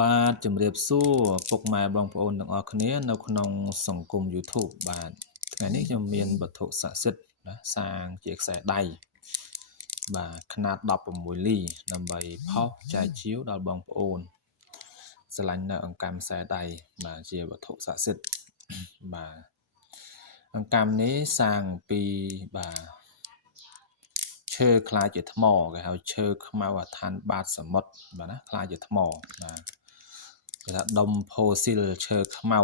បាទជំរាបសួរពុកម៉ែបងប្អូនទាំងអស់គ្នានៅក្នុងសង្គម YouTube បាទថ្ងៃនេះខ្ញុំមានវត្ថុស័ក្តិសិទ្ធិណាសាងជាខ្សែដៃបាទຂະຫນາດ16លីដើម្បីផុសចែកជាវដល់បងប្អូនស្រឡាញ់នៅអង្កាំខ្សែដៃបាទជាវត្ថុស័ក្តិសិទ្ធិបាទអង្កាំនេះសាងពីបាទឈើខ្លាយជាថ្មគេហៅឈើខ្មៅអាថានបាតសមុទ្របាទណាខ្លាយជាថ្មបាទគេថាដុំផូស៊ីលឈើខ្មៅ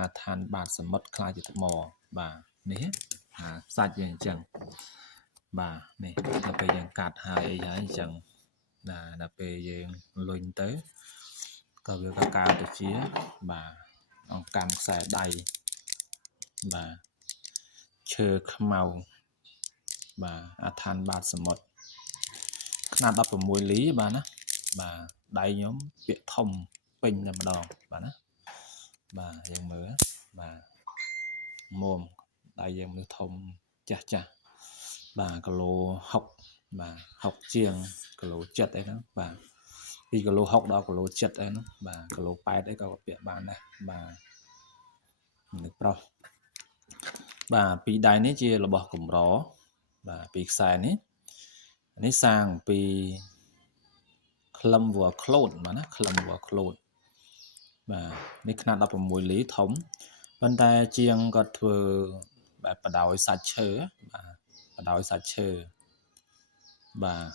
អាថានបាតសមុទ្រខ្លាយជាថ្មបាទនេះសាច់យើងអញ្ចឹងបាទនេះដល់ពេលយើងកាត់ហើយអីហើយអញ្ចឹងដល់ពេលយើងលុញទៅក៏វាក៏កើតទៅជាបាទអង្កាំខ្សែដៃបាទឈើខ្មៅបាទអាថានបាតសមុទ្រຂະຫນາດ16លីបាទណាបាទដៃខ្ញុំពាក់ធំពេញតែម្ដងបាទណាបាទយើងមើលបាទមុំដៃយើងមើលធំចាស់ចាស់បាទគីឡូ60បាទ60ជាងគីឡូ7អីហ្នឹងបាទពីគីឡូ60ដល់គីឡូ7អីហ្នឹងបាទគីឡូ8អីក៏ពាក់បានដែរបាទនៅប្រុសបាទពីដៃនេះជារបស់កម្របាទពីខ្សែនេះសាងពីក្លឹមវ៉ាក្លូតបាទណាក្លឹមវ៉ាក្លូតបាទនេះຂະຫນາດ16លីធំប៉ុន្តែជាងគាត់ធ្វើបែបបដោយសាច់ឈើបាទបដោយសាច់ឈើបាទ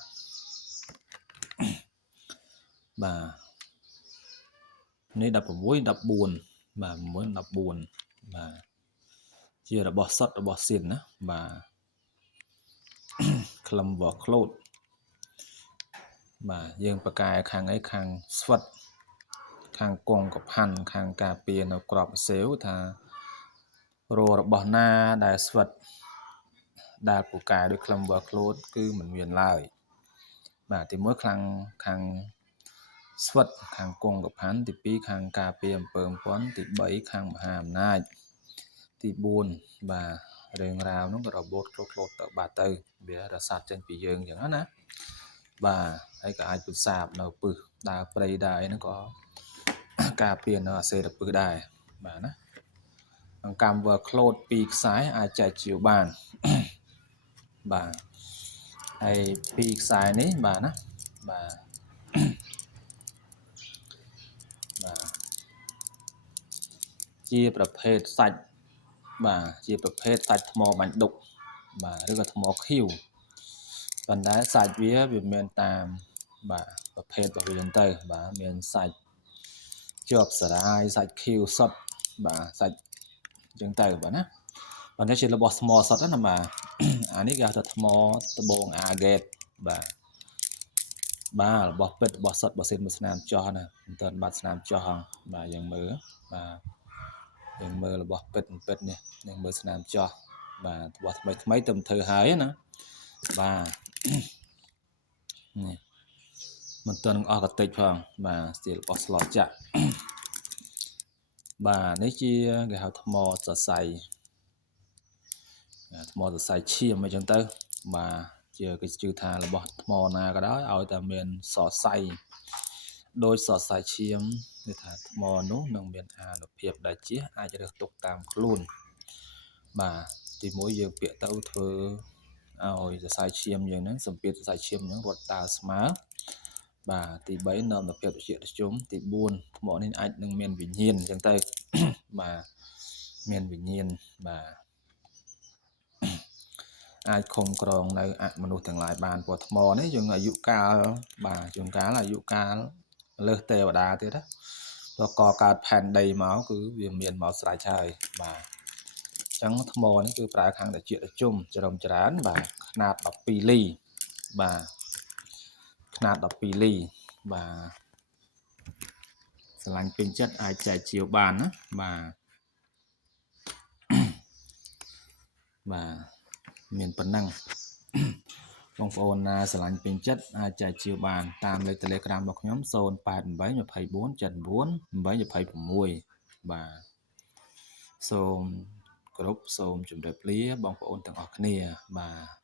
បាទនេះ16 14បាទ9 14បាទជារបស់សុតរបស់សៀនណាបាទក្លឹមវ៉ាក្លូតបាទយើងបកកែខាងអីខាងស្វិតខាងកងកផាន់ខាងការពារនៅក្របសេវថាររបស់ណាដែលស្វិតដែលពូកែដោយក្លឹមវ៉ាក្លូតគឺមិនមានឡើយបាទទី1ខាងស្វិតខាងកងកផាន់ទី2ខាងការពារអំពើអំពន់ទី3ខាងមហាអំណាចទី4បាទរឿងរ៉ាវនោះក៏របូតក្លូតទៅបាទទៅវារសាត់ចេញពីយើងអញ្ចឹងណាបាទហើយក៏អាចពុសាបនៅពឹសដើរព្រៃដើរអីហ្នឹងក៏ការពារនៅអាសេរពឹសដែរបាទណាអង្កាំវើក្លូត2ខ្សែអាចចែកជាវបានបាទហើយ2ខ្សែនេះបាទណាបាទបាទជាប្រភេទសាច់បាទជាប្រភេទសាច់ថ្មបាញ់ឌុកបាទឬក៏ថ្មខៀវប៉ុន្តែសាច់វាមានតាមបាទប្រភេទរបស់វាទៅបាទមានសាច់ជាប់សារាយសាច់ខៀវសុតបាទសាច់អញ្ចឹងទៅបាទណាប៉ុន្តែជារបស់ថ្មសុតណាបាទអានេះគេហៅថាថ្មត្បូងអាហ្គេតបាទបាទរបស់ពិតរបស់សុតបើសិនមួយស្នាមចោះណាមិនទាន់បាត់ស្នាមចោះហងបាទយើងមើលបាទយើងមើលរបស់ពិតនេះយើងមើលស្នាមចោះបាទរបស់ថ្មីទៅធ្វើហើយណាបាទនេះមិនទាន់នឹងអស់កតិចផងបាទជារបស់ស្លចាក់បាទនេះជាគេហៅថ្មសរសៃឈាមអីចឹងទៅបាទជាគេជឿថារបស់ថ្មណាក៏ដោយឲ្យតែមានសរសៃដោយសរសៃឈាមគឺថាថ្មនោះនឹងមានអានុភាពដែលជាអាចរើសទុកតាមខ្លួនបាទទី1យើងពាក់ទៅធ្វើឲ្យសរសៃឈាមយើងហ្នឹងសម្ពាធសរសៃឈាមហ្នឹងរត់ដើរស្មើបាទទី3នាំនូវភាពត្រជាក់ត្រជុំទី4ថ្មនេះអាចនឹងមានវិញ្ញាណអញ្ចឹងទៅបាទមានវិញ្ញាណបាទអាចខំក្រងនៅមនុស្សទាំងឡាយបានព្រោះថ្មនេះយើងអាយុកាលបាទជួនកាលអាយុកាលលើសទេវតាទៀតណាព្រោះកកើតផែនដីមកគឺវាមានមកស្រេចហើយបាទអញ្ចឹងថ្មនេះគឺប្រើខាងត្រជាក់ត្រជុំច្រំច្រើនបាទຂະຫນາດ12លីបាទຂະຫນາດ12លីបាទស្រឡាញ់ពេញចិត្តអាចចែកជាវបានណាបាទបាទមានប៉ុណ្ណឹងបងប្អូនណាស្រឡាញ់ពេញចិត្តអាចចែកជាវបានតាមលេខ Telegram របស់ខ្ញុំ088 24 79 826បាទសូមគោរពសូមជម្រាបលាបងប្អូនទាំងអស់គ្នាបាទ